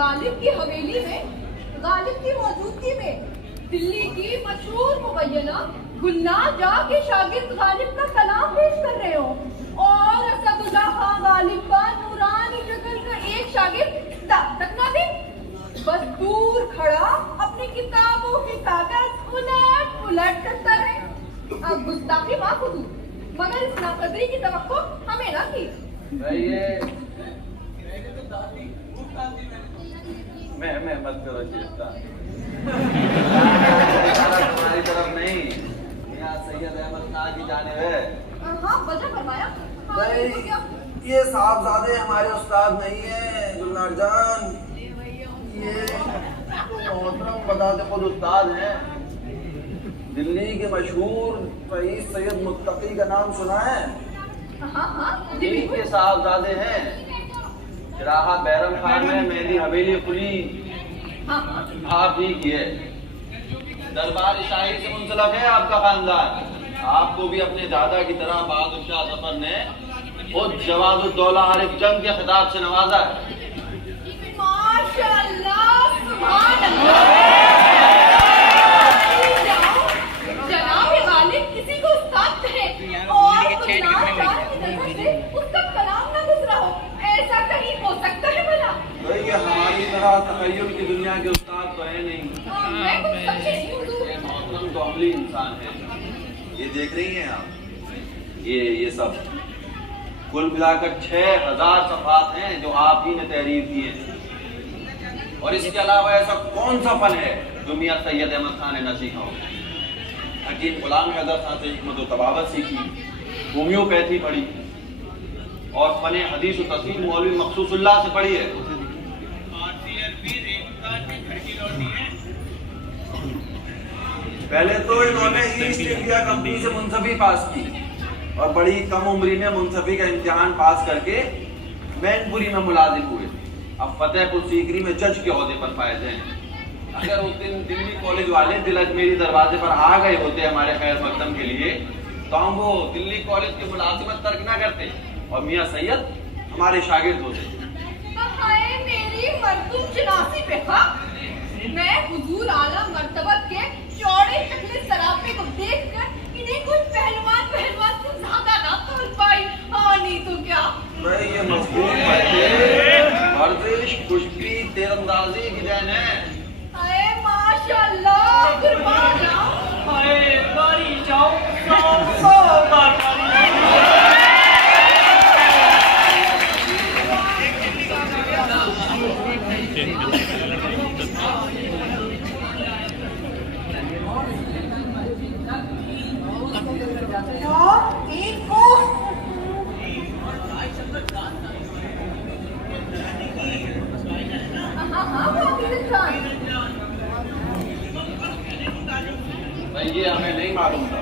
गालिब की हवेली में, गालिब की मौजूदगी में दिल्ली की मशहूर मुबैना गुलनाज जा के शागिर्द गालिब का कलाम पेश कर रहे हो और असदुल्लाह खां गालिब का नूरानी शक्ल का एक शागिर्द तक ना दे, बस दूर खड़ा अपनी किताबों की कागज उलट पुलट करता रहे। अब गुस्ताखी माफ हो, मगर इस नाकदरी की तवक्को हमें ना की। मैं मत करो चिंता, हमारी तरफ नहीं, यहाँ सैयद अहमद खान की जानिब है। हाँ, वजह फरमाया। भाई ये साहबजादे हमारे उस्ताद नहीं है गुलनार जान, ये मोहतरम बदाते खुद उस्ताद हैं। दिल्ली के मशहूर रईस सैयद मुत्तकी का नाम सुना है? हाँ दिल्ली के साहबजादे हैं। चिराहा बैरम खान में मेरी हवेली खुली। आप ही की है। दरबार शाही से मुंसलक है आपका खानदान। आपको भी अपने दादा की तरह बहादुर शाह जफर ने खुद जवादुद्दौला आरिफ जंग के खिताब से नवाजा है। माशाअल्लाह, सुभान अल्लाह। जनाब गालिब किसी को उस्ताद कहे और गुलनार जान की नजर से उसका कलाम न गुजरा हो, ऐसा कहीं हो सकता है भला? भाई ये हमारी तरह तखय्युल की दुनिया के उस्ताद तो है नहीं। मैं कुछ समझी नहीं हुजूर। ये मोहतरम तो अमली इंसान है। ये देख रही हैं आप, ये सब कुल मिलाकर 6000 सफ़ात हैं जो आप ही ने तहरीर की है। और इसके अलावा ऐसा कौन सा फन है जो मियां सैयद अहमद खान ने न सीखा हो? हकीम गुलाम हैदर खान से हिकमत व तबावत सीखी, होम्योपैथी पढ़ी और फने हदीस व तफसीर मौलवी मखसूसुल्लाह से पढ़ी है। पहले तो इन्होंने ईस्ट इंडिया कंपनी से मुंसफी पास की और बड़ी कम उम्री में मुंसफी का इम्तिहान पास करके मैनपुरी में मुलाजिम हुए। अब फतेहपुर सीकरी में जज के ओहदे पर फायज हैं। अगर उस दिन दिल्ली कॉलेज वाले दिल अजमेरी दरवाजे पर आ गए होते हमारे खैर मकदम के लिए तो हम वो दिल्ली कॉलेज की मुलाजिमत तर्क ना करते और मियां सैयद हमारे शागिर्द होते। हाय मेरी मरदूम जनासी पे खा। मैं हुजूर आला मर्तबत के चौड़े शक्ल सरापे को देखकर इन्हें कुछ पहलवान से ज्यादा ना तोल पाई। हाँ नहीं तो क्या? भाई ये मजबूत बच्चे वर्जिश, कुश्ती, तीरंदाजी की देन है। हाय माशाअल्लाह, कुर्बान जाऊं। हाय बारी जाओ, सौ बार भाई ये हमें नहीं मालूम था।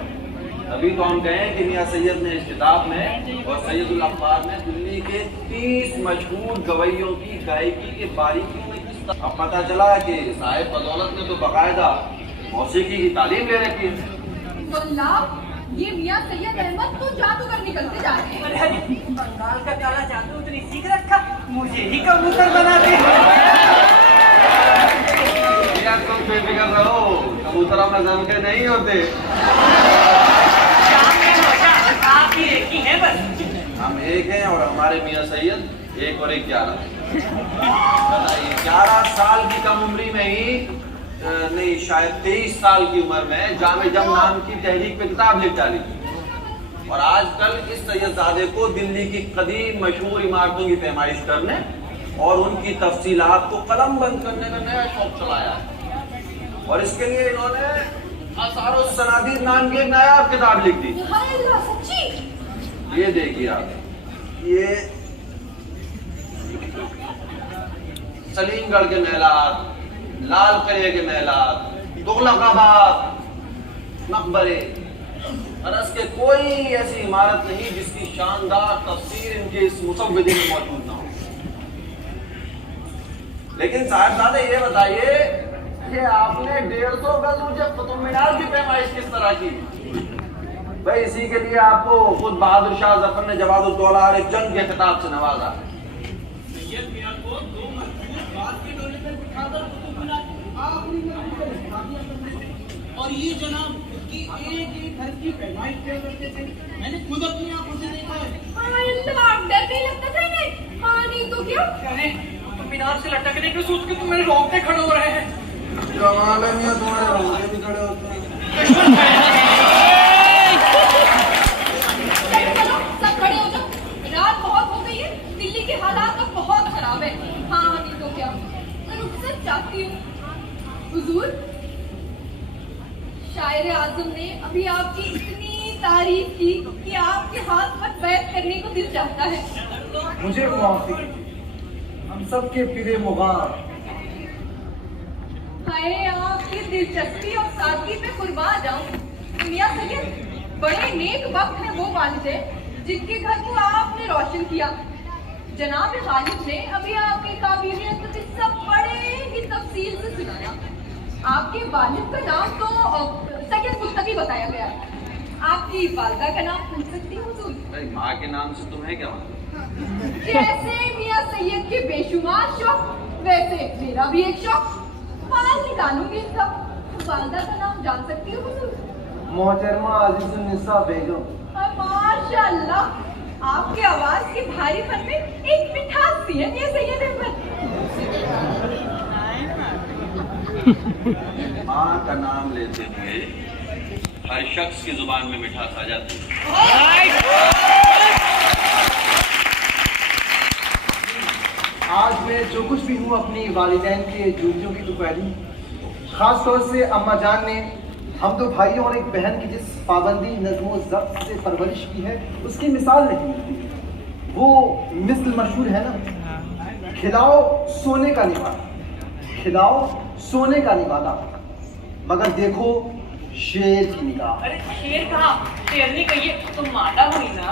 तभी तो हम कहें कि मियां सैयद ने इस किताब में और सैयदुल अखबार में दिल्ली के 30 मशहूर गवैयों की गायकी के बारीकियों में अब पता चला कि साहिब बदौलत ने तो बाकायदा मौसीकी की तालीम ले रखी है। वल्ला, ये मियां सैयद अहमद तो जादूगर निकलते जा रहे हैं। अरे बंगाल का काला जादू उतनी सीख रखा, मुझे ही कबूतर बना दे। यार तुम बेफिक्र रहो, कबूतर अपने जम के नहीं होते। आप ही एक ही हैं बस। हम एक हैं और हमारे मियां सैयद 1 और 1 11। बताइए 11 साल की कम उम्री में ही नहीं शायद 23 साल की उम्र में जामे जम नाम की तहरीक पे किताब लिख डाली और आजकल इस सैयदजादे को दिल्ली की कदीम मशहूर इमारतों की पैमाइश करने और उनकी तफसीलात को कलम बंद करने का नया शौक चलाया है। और इसके लिए इन्होंने आसार सनादीद नाम की एक नायाब किताब लिख दी। सच्ची? ये देखिए आप, ये सलीमगढ़ के महलात, लाल किले के महलात, तुगलकाबाद, मकबरे, अरस के कोई ऐसी इमारत नहीं जिसकी शानदार तफसीर इनके इस मुसव्विदे में मौजूद ना हो। लेकिन साहिबजादे ये बताइए कि आपने 150 गज ऊंचे कुतुब मीनार की पैमाइश किस तरह की? भाई इसी के लिए आपको खुद बहादुर शाह जफर ने जवादुद्दौला आरिफ जंग के खिताब से नवाजा। और ये जनाब उसकी एक घर की पैमाइश किया करते थे, मैंने खुद अपनी आंखों से देखा है। डर नहीं लगता था इन्हें? हाँ नहीं तो क्या? तो मीनार से लटकने के सोच के तो मेरे रोंगटे खड़े हो रहे हैं। जमाल है मियां, तुम्हारे रोंगटे भी खड़े होते हैं। चलो सब खड़े हो जाओ, रात बहुत हो गई है, दिल्ली के हालात अब बहुत खराब है। हाँ नहीं तो क्या? मैं रुखसत चाहती हूँ। हुजूर, शायर आजम ने अभी आपकी इतनी तारीफ की कि आपके हाथ पर बैत करने को दिल चाहता है। मुझे मुआफ़ी कीजिए, हम सब के पीरे मुगार। हाय, आपकी दिलचस्पी और सादगी पे कुर्बान जाऊं। मियां सैयद, बड़े नेक वक्त हैं वो वालिदे जिनके घर को आपने रोशन किया। जनाब गालिब ने अभी आपकी काबिलियत का किस्सा बड़े ही तफसील से सुनाया। आपके वालिद का नाम तो सैयद मुस्तकी बताया गया है। आपकी वालिदा का नाम पूछ सकती हूँ? भाई माँ के नाम से तुम्हें क्या मतलब? जैसे मियां सैयद के बेशुमार शौक, वैसे मेरा भी एक शौक। बाल निकालूंगी इनका। वालिदा का नाम जान सकती हूँ हुजूर? मोहतरमा अज़ीज़ुन्निसा बेगम। माशाअल्लाह, आपकी आवाज के भारीपन में एक मिठास सी है मियां सैयद अहमद। माँ का नाम लेते हुए हर शख्स की जुबान में मिठास आ जाती है। आज मैं जो कुछ भी हूँ अपनी वालिदैन के जूतियों की दुपहरी, खास तौर से अम्मा जान ने हम दो भाइयों और एक बहन की जिस पाबंदी, नज़्म व ज़ब्त से परवरिश की है, उसकी मिसाल नहीं मिलती। वो मिसल मशहूर है ना, खिलाओ सोने का निवाला, खिलाओ सोने का निवाला, मगर देखो शेर की निगाह। अरे शेर कहा, शेरनी कहिए, तुम मादा हुई ना।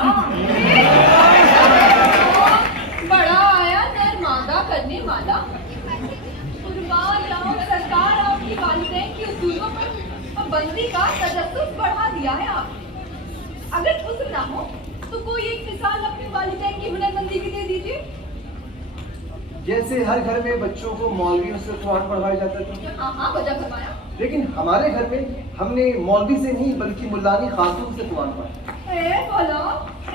बड़ा आया नरमादा करने वाला। कुर्बान जाऊं सरकार, आपकी वालिदैन की उसूलों पर पाबंदी का तजस्सुस बढ़ा दिया है आप। अगर उसूल ना हो तो कोई एक मिसाल अपनी वालिदैन की हुनरमंदी की दे दीजिए। जैसे हर घर में बच्चों को मौलवियों से कुरान पढ़वाया जाता था, हाँ, वजह फरमाया। लेकिन हमारे घर में हमने मौलवी से नहीं बल्कि मुल्लानी खातून से कुरान पढ़ा। भला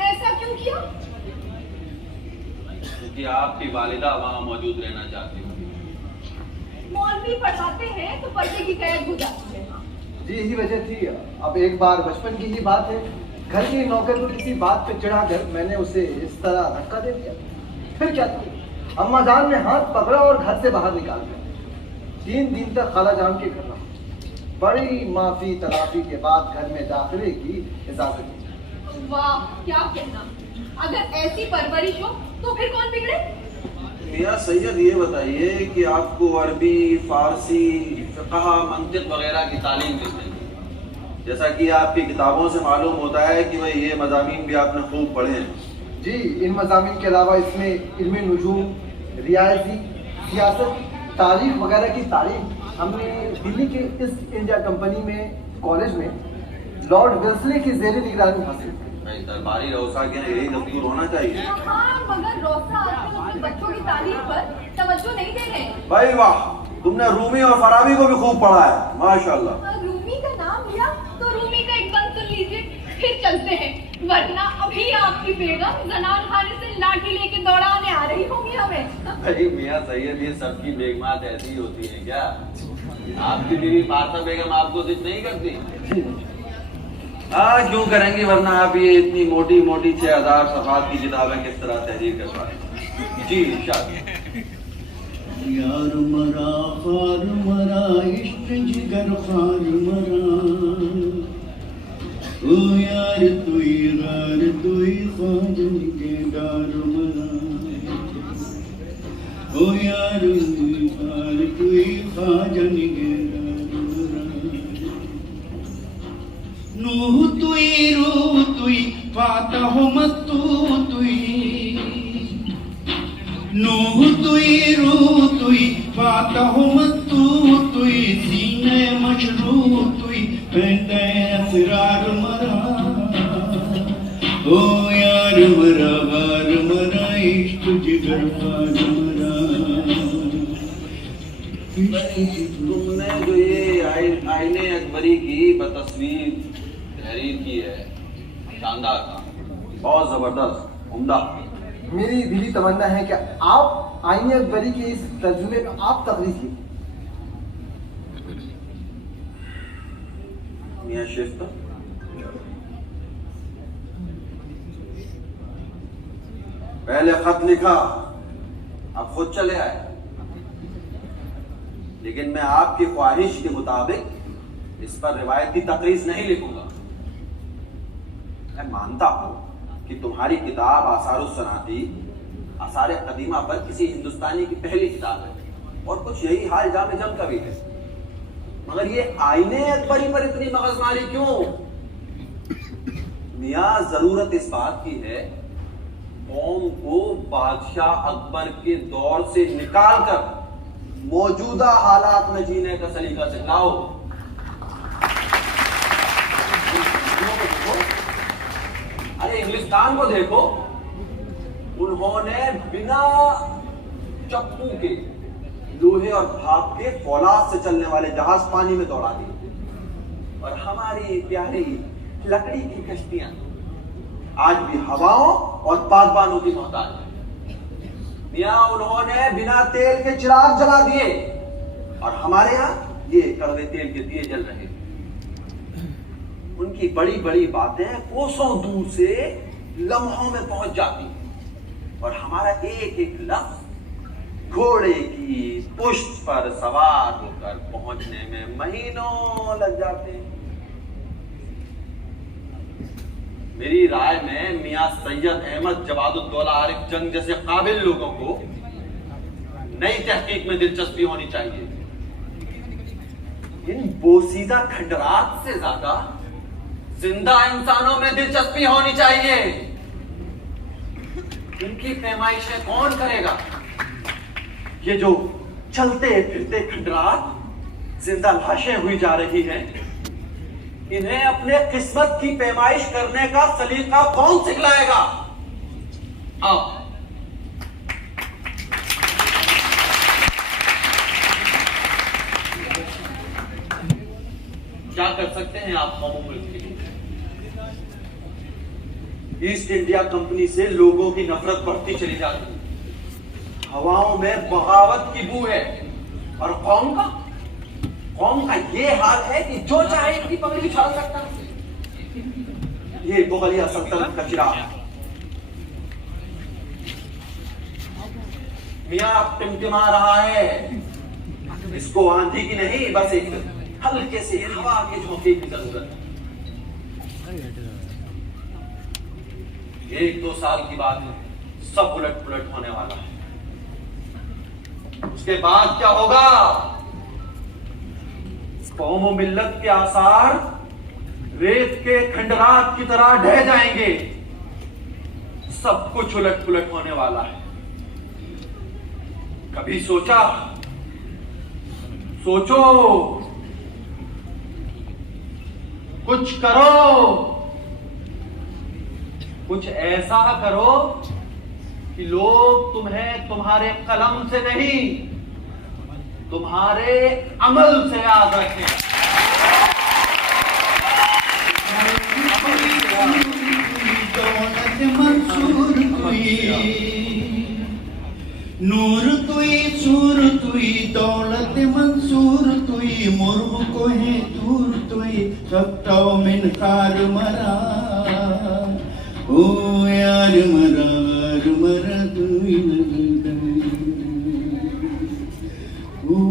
ऐसा क्यों किया? क्योंकि आपकी वालिदा वहाँ मौजूद रहना चाहती है। मौलवी पढ़ाते हैं तो पर्दे की कैद हो जाती है। जी, यही वजह थी। अब एक बार बचपन की ही बात है, घर के नौकर को किसी बात पे चढ़ाकर मैंने उसे इस तरह धक्का दे दिया। फिर क्या था, अम्मा जान ने हाथ पकड़ा और घर से बाहर निकाल दिया। 3 दिन तक खाला जान के घर रहा। बड़ी माफी तलाफी के बाद घर में दाखिले की इजाजत दी। वाह, क्या कहना। अगर ऐसी परवरिश हो तो फिर कौन बिगड़े? मियां सैयद, ये बताइए कि आपको अरबी, फारसी, फिक़ह, मंतिक वगैरह की तालीम किसने दी? जैसा कि आपकी किताबों से मालूम होता है कि भाई ये मज़ामीन भी आपने खूब पढ़े हैं। जी, इन मज़ामीन के अलावा इसमें इल्म नुजूम, रियाजी, सियासत, तारीख वगैरह की तालीम हमने दिल्ली के ईस्ट इंडिया कंपनी में कॉलेज में लॉर्ड वेल्सले की ज़ेरे निगरानी हासिल की। भाई दरबारी रौसा के यहाँ यही दस्तूर होना चाहिए। हाँ, मगर रोसा आजकल अपने बच्चों की तालीम पर तवज्जो नहीं दे रहे। भाई वाह, तुमने रूमी और फराबी को भी खूब पढ़ा है, माशाल्लाह। रूमी का नाम लिया तो रूमी का एक बंद सुन लीजिए, फिर चलते हैं, वरना अभी आपकी बेगम जनान खाने से लाठी लेके दौड़ाने आ रही होंगी हमें। भाई मियां सैयद, ये सबकी बेगमात ऐसी ही होती हैं क्या? आपकी बीवी पारसा बेगम आपको जिद नहीं करती? हाँ, क्यों करेंगी, वरना आप ये इतनी मोटी मोटी 6000 सफ़ात की किताबें किस तरह तहरीर कर पाए? जी शायद। यार मरा खार मरा इश्क जिगर खार मरा, ओ यार तुई गार तुई ख्वाजन के डार मरा, ओ यार तुई गार तुई ख्वाजन के डार मरा, नूह तुई रू तुई फातह मत्तू तुई, नूह तुई रू तुई फातह मत्तू तुई, सीने मशरू तुई पैंते असरार मरा, ओ यार मरा बार मरा इश्क जिगर बार मरा। तुमने जो ये आईने अकबरी की बतस्वीर तहरीर की है, शानदार था, बहुत जबरदस्त, उम्दा। मेरी दिली तमन्ना है कि आप आईने अकबरी के इस तर्जुमे में आप तकरीर कीजिए। मियां शिफ्ता, पहले खत लिखा, अब खुद चले आए, लेकिन मैं आपकी ख्वाहिश के मुताबिक इस पर रिवायती तकरीज नहीं लिखूंगा। मैं मानता हूं कि तुम्हारी किताब आसारुस सनाती आसार कदीमा पर किसी हिंदुस्तानी की पहली किताब है, और कुछ यही हाल जामे जम का भी है। मगर ये आईने अकबरी पर इतनी मगजमारी क्यों? मियां जरूरत इस बात की है कौम को बादशाह अकबर के दौर से निकालकर मौजूदा हालात में जीने का सलीका सिखाओ। अरे इंग्लिस्तान को देखो, उन्होंने बिना चप्पू के, लोहे और भाप के फौलाद से चलने वाले जहाज पानी में दौड़ा दिए, और हमारी प्यारी लकड़ी की कश्तियां आज भी हवाओं और बागबानों की मोहताज है। मियां उन्होंने बिना तेल के चिराग जला दिए, और हमारे यहां ये कड़वे तेल के दिए जल रहे। उनकी बड़ी बड़ी बातें कोसों दूर से लम्हों में पहुंच जाती, और हमारा एक एक लफ्ज घोड़े की पुष्ट पर सवार होकर पहुंचने में महीनों लग जाते हैं। मेरी राय में मियां सैयद अहमद जवादुद्दौला आरिफ जंग जैसे काबिल लोगों को नई तहकीक में दिलचस्पी होनी चाहिए। इन बोसीदा खंडरात से ज्यादा जिंदा इंसानों में दिलचस्पी होनी चाहिए। इनकी पैमाइशें कौन करेगा? ये जो चलते फिरते खंडरात जिंदा लाशें हुई जा रही हैं, इन्हें अपने किस्मत की पैमाइश करने का सलीका कौन सिखलाएगा? आओ क्या कर सकते हैं आप कौमों मुल्क के लिए? ईस्ट इंडिया कंपनी से लोगों की नफरत बढ़ती चली जाती है, हवाओं में बगावत की बू है, और कौम का ये हाल है कि जो चाहे इनकी पगड़ी उछाल सकता है। ये मुगलिया सल्तनत का चिराग मियां टिमटिमा रहा है। इसको आंधी की नहीं, बस एक हल्के से हवा के झोंके की जरूरत है। 1-2 साल की बात है, सब उलट पुलट होने वाला है। उसके बाद क्या होगा? कौम और मिल्लत के आसार रेत के खंडरात की तरह ढह जाएंगे। सब कुछ उलट पुलट होने वाला है। कभी सोचो, कुछ करो, कुछ ऐसा करो कि लोग तुम्हें तुम्हारे कलम से नहीं, तुम्हारे अमल से याद रखें। मंसूर तुई, नूर तुई, सूर तुई, दौलत मंसूर तुई, मुर्म को है दूर तुई, सबटाओ मिन कार मरा, ओ यार मरा तुई, ओ